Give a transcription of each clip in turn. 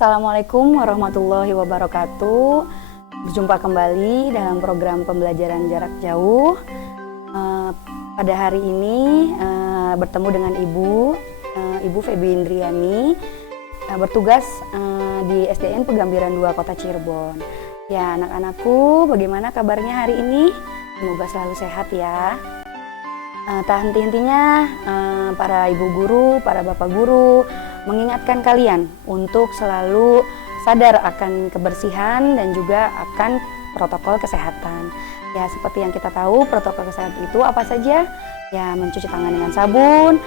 Assalamualaikum warahmatullahi wabarakatuh. Berjumpa kembali dalam program pembelajaran jarak jauh. Pada hari ini bertemu dengan Ibu Feby Indriani, bertugas di SDN Pegambiran 2 Kota Cirebon. Ya, anak-anakku, bagaimana kabarnya hari ini? Semoga selalu sehat ya. Tak henti-hentinya para ibu guru, para bapak guru mengingatkan kalian untuk selalu sadar akan kebersihan dan juga akan protokol kesehatan. Ya, seperti yang kita tahu, protokol kesehatan itu apa saja? Ya, mencuci tangan dengan sabun,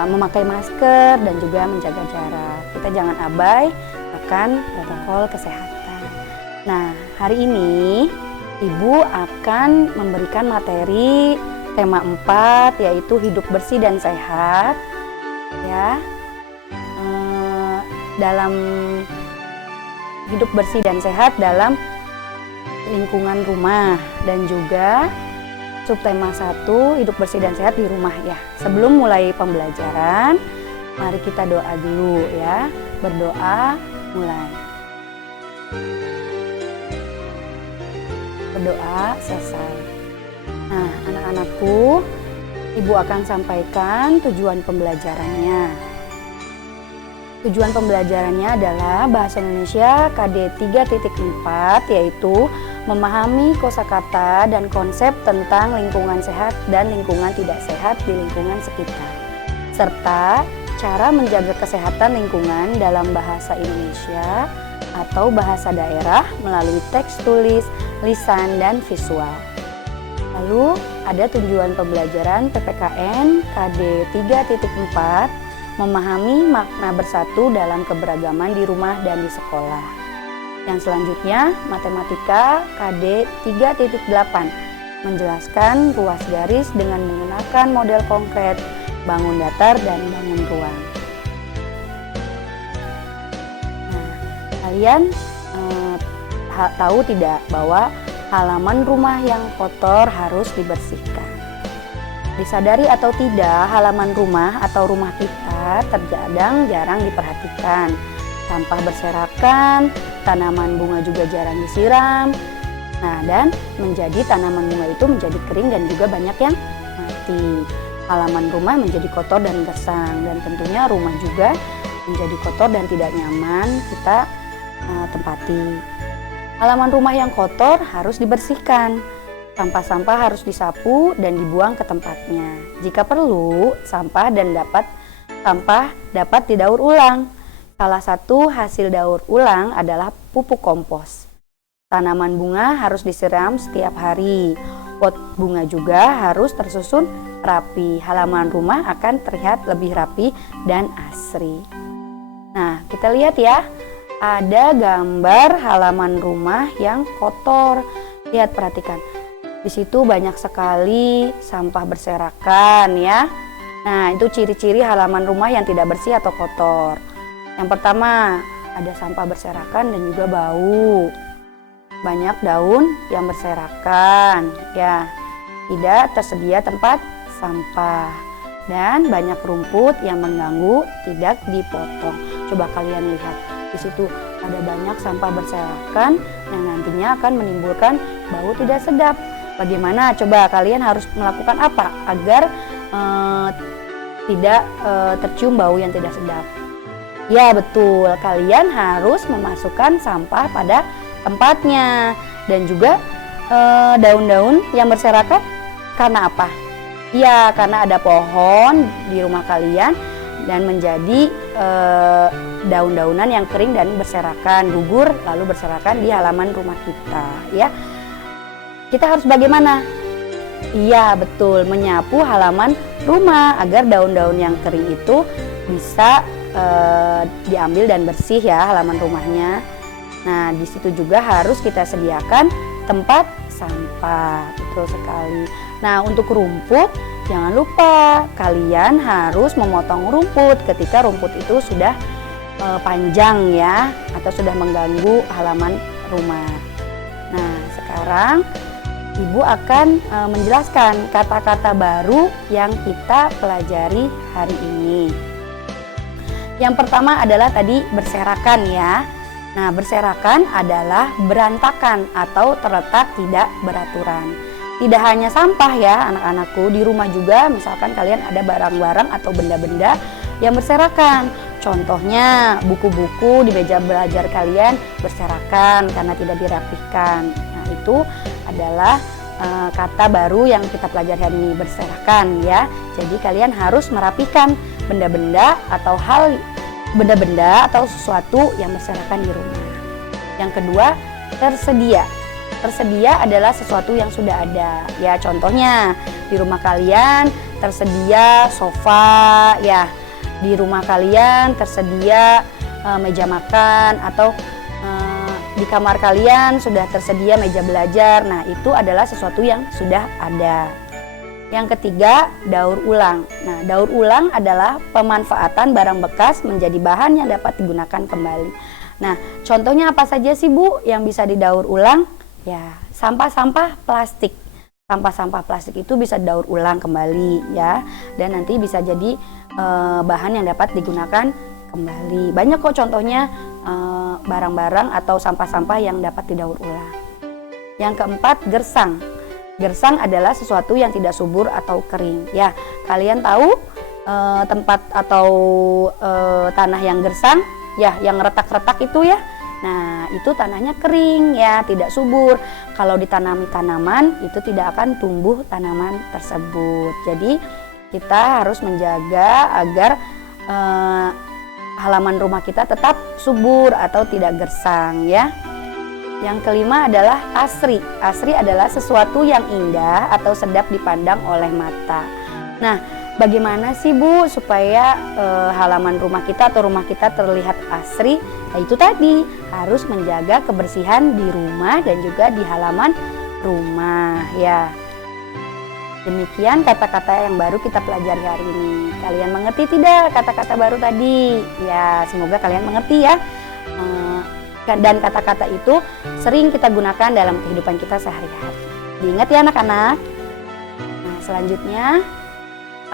memakai masker, dan juga menjaga jarak. Kita jangan abai akan protokol kesehatan. Nah, hari ini Ibu akan memberikan materi tema 4, yaitu hidup bersih dan sehat. Ya, dalam hidup bersih dan sehat dalam lingkungan rumah, dan juga subtema 1, hidup bersih dan sehat di rumah ya. Sebelum mulai pembelajaran, mari kita doa dulu ya. Berdoa, mulai. Berdoa, selesai. Nah, anak-anakku, Ibu akan sampaikan tujuan pembelajarannya. Tujuan pembelajarannya adalah Bahasa Indonesia KD 3.4, yaitu memahami kosakata dan konsep tentang lingkungan sehat dan lingkungan tidak sehat di lingkungan sekitar, serta cara menjaga kesehatan lingkungan dalam bahasa Indonesia atau bahasa daerah melalui teks tulis, lisan, dan visual. Lalu ada tujuan pembelajaran PPKN KD 3.4, memahami makna bersatu dalam keberagaman di rumah dan di sekolah. Yang selanjutnya, matematika KD 3.8, menjelaskan ruas garis dengan menggunakan model konkret, bangun datar dan bangun ruang. Nah, kalian tahu tidak bahwa halaman rumah yang kotor harus dibersihkan? Disadari atau tidak, halaman rumah atau rumah kita terkadang jarang diperhatikan. Sampah berserakan, tanaman bunga juga jarang disiram. Nah, dan menjadi tanaman bunga itu menjadi kering dan juga banyak yang mati. Halaman rumah menjadi kotor dan gersang, dan tentunya rumah juga menjadi kotor dan tidak nyaman kita tempati. Halaman rumah yang kotor harus dibersihkan. Sampah-sampah harus disapu dan dibuang ke tempatnya. Jika perlu, sampah dapat didaur ulang. Salah satu hasil daur ulang adalah pupuk kompos. Tanaman bunga harus disiram setiap hari. Pot bunga juga harus tersusun rapi. Halaman rumah akan terlihat lebih rapi dan asri. Nah, kita lihat ya. Ada gambar halaman rumah yang kotor. Lihat, perhatikan. Di situ banyak sekali sampah berserakan ya. Nah, itu ciri-ciri halaman rumah yang tidak bersih atau kotor. Yang pertama, ada sampah berserakan dan juga bau. Banyak daun yang berserakan ya. Tidak tersedia tempat sampah. Dan banyak rumput yang mengganggu, tidak dipotong. Coba kalian lihat. Di situ ada banyak sampah berserakan yang nantinya akan menimbulkan bau tidak sedap. Bagaimana? Coba kalian harus melakukan apa agar tidak tercium bau yang tidak sedap? Ya, betul. Kalian harus memasukkan sampah pada tempatnya. Dan juga daun-daun yang berserakan karena apa? Ya, karena ada pohon di rumah kalian dan menjadi daun-daunan yang kering dan berserakan, gugur lalu berserakan di halaman rumah kita, ya. Kita harus bagaimana? Iya, betul, menyapu halaman rumah agar daun-daun yang kering itu bisa diambil dan bersih ya halaman rumahnya. Nah, di situ juga harus kita sediakan tempat sampah, betul sekali. Nah, untuk rumput, jangan lupa kalian harus memotong rumput ketika rumput itu sudah panjang ya, atau sudah mengganggu halaman rumah. Nah, sekarang Ibu akan menjelaskan kata-kata baru yang kita pelajari hari ini. Yang pertama adalah tadi berserakan ya. Nah, berserakan adalah berantakan atau terletak tidak beraturan. Tidak hanya sampah ya anak-anakku, di rumah juga misalkan kalian ada barang-barang atau benda-benda yang berserakan. Contohnya buku-buku di meja belajar kalian berserakan karena tidak dirapihkan. Nah, itu adalah kata baru yang kita pelajari hari ini, berserakan ya. Jadi kalian harus merapikan benda-benda atau sesuatu yang berserakan di rumah. Yang kedua, tersedia. Tersedia adalah sesuatu yang sudah ada. Ya, contohnya di rumah kalian tersedia sofa ya. Di rumah kalian tersedia meja makan, atau di kamar kalian sudah tersedia meja belajar. Nah, itu adalah sesuatu yang sudah ada. Yang ketiga, daur ulang. Nah, daur ulang adalah pemanfaatan barang bekas menjadi bahan yang dapat digunakan kembali. Nah, contohnya apa saja sih Bu yang bisa didaur ulang? Ya, sampah-sampah plastik. Sampah-sampah plastik itu bisa daur ulang kembali ya, dan nanti bisa jadi bahan yang dapat digunakan kembali. Banyak kok contohnya barang-barang atau sampah-sampah yang dapat didaur ulang. Yang keempat, gersang. Gersang adalah sesuatu yang tidak subur atau kering. Ya, kalian tahu tempat atau tanah yang gersang, ya, yang retak-retak itu ya. Nah, itu tanahnya kering ya, tidak subur. Kalau ditanami tanaman, itu tidak akan tumbuh tanaman tersebut. Jadi, kita harus menjaga agar halaman rumah kita tetap subur atau tidak gersang ya. Yang kelima adalah asri. Asri adalah sesuatu yang indah atau sedap dipandang oleh mata. Nah, bagaimana sih Bu supaya halaman rumah kita atau rumah kita terlihat asri? Nah, itu tadi harus menjaga kebersihan di rumah dan juga di halaman rumah ya. Demikian kata-kata yang baru kita pelajari hari ini. Kalian mengerti tidak kata-kata baru tadi? Ya, semoga kalian mengerti ya. Dan kata-kata itu sering kita gunakan dalam kehidupan kita sehari-hari. Diingat ya anak-anak. Nah, selanjutnya,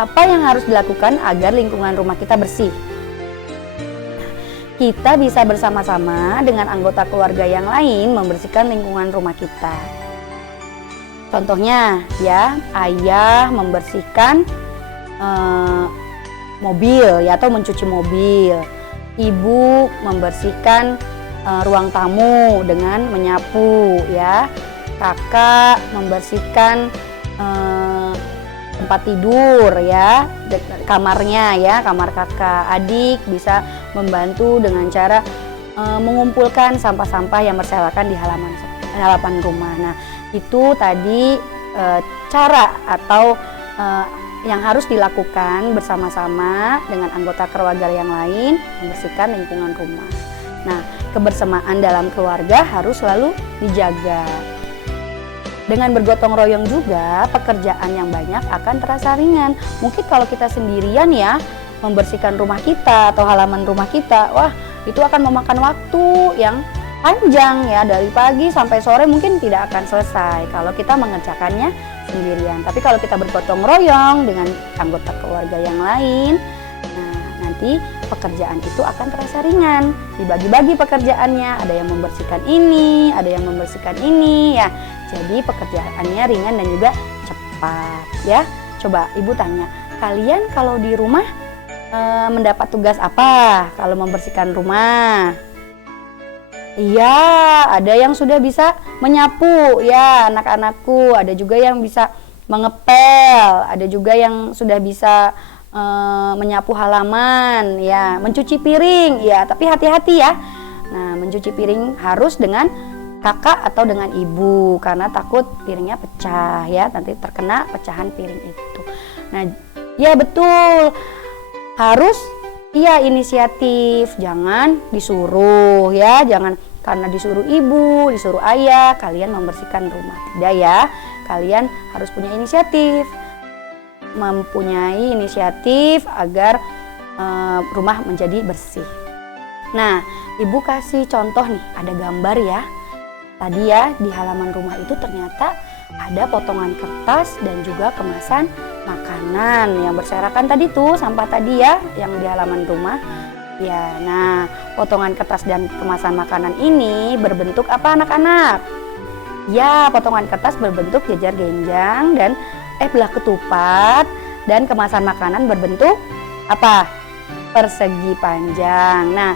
apa yang harus dilakukan agar lingkungan rumah kita bersih? Kita bisa bersama-sama dengan anggota keluarga yang lain membersihkan lingkungan rumah kita. Contohnya ya, ayah membersihkan mobil ya, atau mencuci mobil. Ibu membersihkan ruang tamu dengan menyapu ya. Kakak membersihkan tempat tidur ya, kamarnya ya, kamar kakak. Adik bisa membantu dengan cara mengumpulkan sampah-sampah yang berserakan di halaman rumah. Nah, itu tadi cara atau yang harus dilakukan bersama-sama dengan anggota keluarga yang lain membersihkan lingkungan rumah. Nah, kebersamaan dalam keluarga harus selalu dijaga. Dengan bergotong royong juga, pekerjaan yang banyak akan terasa ringan. Mungkin kalau kita sendirian ya, membersihkan rumah kita atau halaman rumah kita, wah itu akan memakan waktu yang panjang ya, dari pagi sampai sore mungkin tidak akan selesai kalau kita mengerjakannya sendirian. Tapi kalau kita bergotong royong dengan anggota keluarga yang lain, nah nanti pekerjaan itu akan terasa ringan. Dibagi-bagi pekerjaannya, ada yang membersihkan ini, ada yang membersihkan ini ya. Jadi pekerjaannya ringan dan juga cepat ya. Coba Ibu tanya, kalian kalau di rumah mendapat tugas apa kalau membersihkan rumah? Iya, ada yang sudah bisa menyapu ya anak-anakku, ada juga yang bisa mengepel, ada juga yang sudah bisa menyapu halaman, ya, mencuci piring, ya, tapi hati-hati ya. Nah, mencuci piring harus dengan kakak atau dengan ibu karena takut piringnya pecah, ya, nanti terkena pecahan piring itu. Nah, ya betul, harus iya inisiatif, jangan disuruh, ya, jangan karena disuruh ibu, disuruh ayah, kalian membersihkan rumah, tidak ya. Kalian harus punya inisiatif, mempunyai inisiatif agar rumah menjadi bersih. Nah, ibu kasih contoh nih, ada gambar ya. Tadi ya di halaman rumah itu ternyata ada potongan kertas dan juga kemasan makanan yang berserakan tadi tuh, sampah tadi ya yang di halaman rumah. Ya, nah potongan kertas dan kemasan makanan ini berbentuk apa anak-anak? Ya, potongan kertas berbentuk jajar genjang dan belah ketupat, dan kemasan makanan berbentuk apa? Persegi panjang. Nah,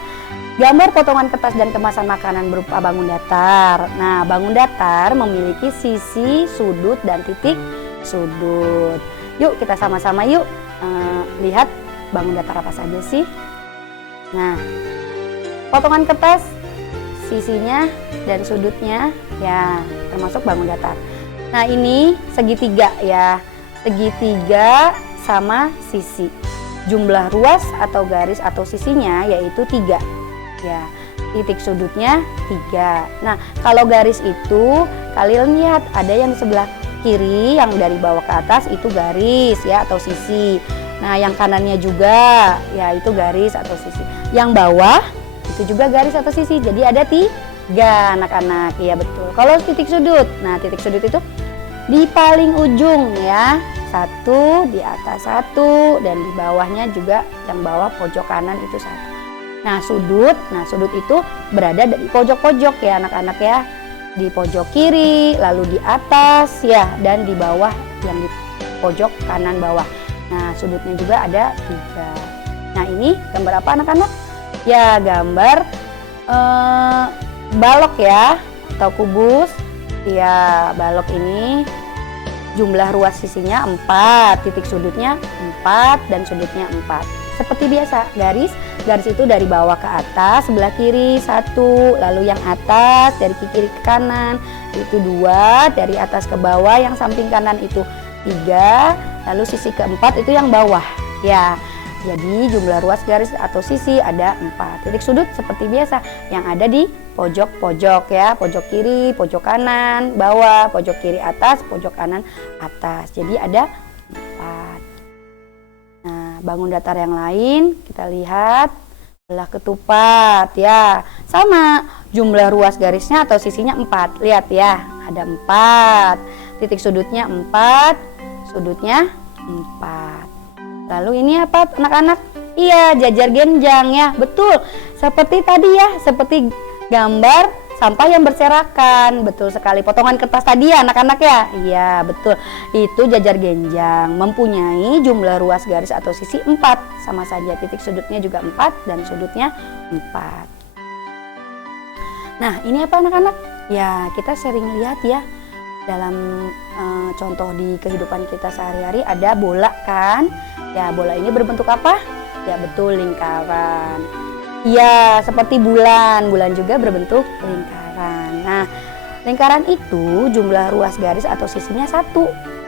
gambar potongan kertas dan kemasan makanan berupa bangun datar. Nah, bangun datar memiliki sisi, sudut, dan titik sudut. Yuk kita sama-sama yuk lihat bangun datar apa saja sih. Nah, potongan kertas sisinya dan sudutnya ya termasuk bangun datar. Nah, ini segitiga ya, segitiga sama sisi. Jumlah ruas atau garis atau sisinya yaitu 3 ya, titik sudutnya 3. Nah, kalau garis itu kalian lihat ada yang di sebelah kiri yang dari bawah ke atas itu garis ya atau sisi. Nah, yang kanannya juga ya itu garis atau sisi. Yang bawah itu juga garis atau sisi. Jadi ada 3 anak-anak. Iya betul. Kalau titik sudut, nah titik sudut itu di paling ujung ya, 1 di atas 1 dan di bawahnya juga yang bawah pojok kanan itu 1. Nah sudut itu berada di pojok-pojok ya anak-anak ya, di pojok kiri, lalu di atas ya, dan di bawah yang di pojok kanan bawah. Nah sudutnya juga ada 3. Nah ini gambar apa anak-anak? Ya gambar balok ya atau kubus. Ya balok ini jumlah ruas sisinya 4, titik sudutnya 4 dan sudutnya 4. Seperti biasa, garis itu dari bawah ke atas, sebelah kiri 1, lalu yang atas dari kiri ke kanan itu 2, dari atas ke bawah yang samping kanan itu 3, lalu sisi keempat itu yang bawah. Ya, jadi jumlah ruas garis atau sisi ada 4. Titik sudut seperti biasa yang ada di pojok-pojok ya, pojok kiri, pojok kanan, bawah, pojok kiri atas, pojok kanan atas. Jadi ada 4. Nah, bangun datar yang lain kita lihat belah ketupat ya. Sama, jumlah ruas garisnya atau sisinya 4. Lihat ya, ada 4. Titik sudutnya 4, sudutnya 4. Lalu ini apa anak-anak? Iya, jajar genjang ya, betul. Seperti tadi ya, seperti gambar sampah yang berserakan. Betul sekali, potongan kertas tadi ya anak-anak ya. Iya, betul. Itu jajar genjang, mempunyai jumlah ruas garis atau sisi 4. Sama saja, titik sudutnya juga 4 dan sudutnya 4. Nah, ini apa anak-anak? Ya, kita sering lihat ya. Dalam contoh di kehidupan kita sehari-hari ada bola kan. Ya bola ini berbentuk apa? Ya betul lingkaran. Ya seperti bulan juga berbentuk lingkaran. Nah lingkaran itu jumlah ruas garis atau sisinya 1.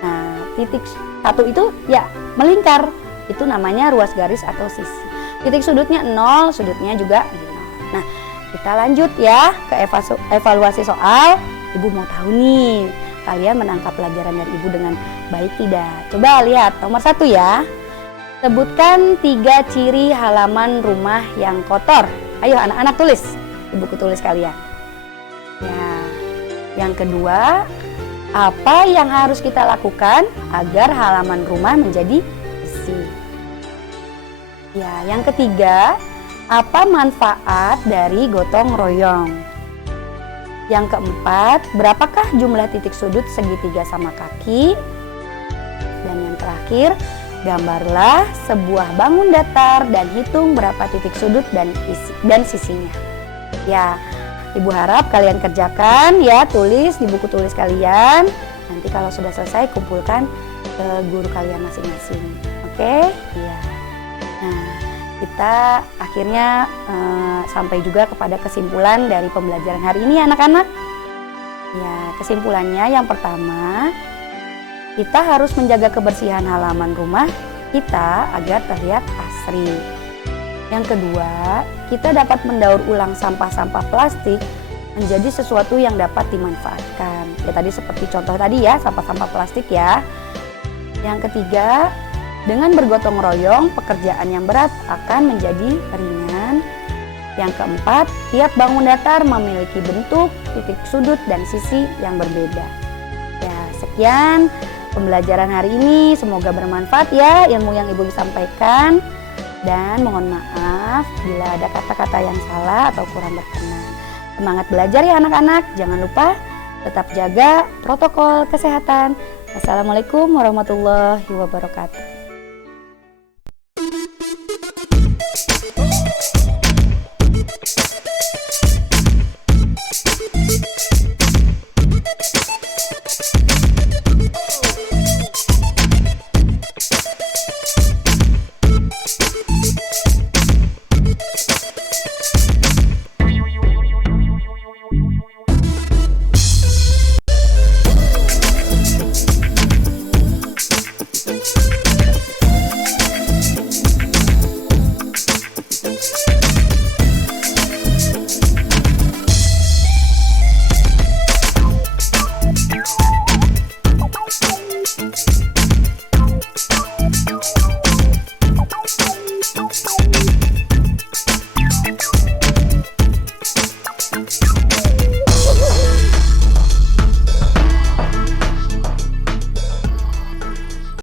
Nah titik 1 itu ya melingkar, itu namanya ruas garis atau sisi. Titik sudutnya 0, sudutnya juga 0. Nah kita lanjut ya ke evaluasi soal. Ibu mau tahu nih, kalian menangkap pelajaran dari ibu dengan baik tidak? Coba lihat nomor 1 ya. Sebutkan 3 ciri halaman rumah yang kotor. Ayo anak-anak tulis, ibuku tulis kalian. Ya, yang kedua, apa yang harus kita lakukan agar halaman rumah menjadi bersih? Ya, yang ketiga, apa manfaat dari gotong royong? Yang keempat, berapakah jumlah titik sudut segitiga sama kaki? Dan yang terakhir, gambarlah sebuah bangun datar dan hitung berapa titik sudut dan sisinya. Ya, ibu harap kalian kerjakan ya, tulis di buku tulis kalian. Nanti kalau sudah selesai kumpulkan ke guru kalian masing-masing. Oke, iya. Nah, kita akhirnya sampai juga kepada kesimpulan dari pembelajaran hari ini anak-anak. Ya, kesimpulannya yang pertama, kita harus menjaga kebersihan halaman rumah kita agar terlihat asri. Yang kedua, kita dapat mendaur ulang sampah-sampah plastik menjadi sesuatu yang dapat dimanfaatkan. Ya tadi seperti contoh tadi ya, sampah-sampah plastik ya. Yang ketiga, dengan bergotong royong, pekerjaan yang berat akan menjadi ringan. Yang keempat, tiap bangun datar memiliki bentuk, titik sudut, dan sisi yang berbeda. Ya, sekian pembelajaran hari ini. Semoga bermanfaat ya ilmu yang Ibu sampaikan. Dan mohon maaf bila ada kata-kata yang salah atau kurang berkenan. Semangat belajar ya anak-anak. Jangan lupa tetap jaga protokol kesehatan. Wassalamualaikum warahmatullahi wabarakatuh.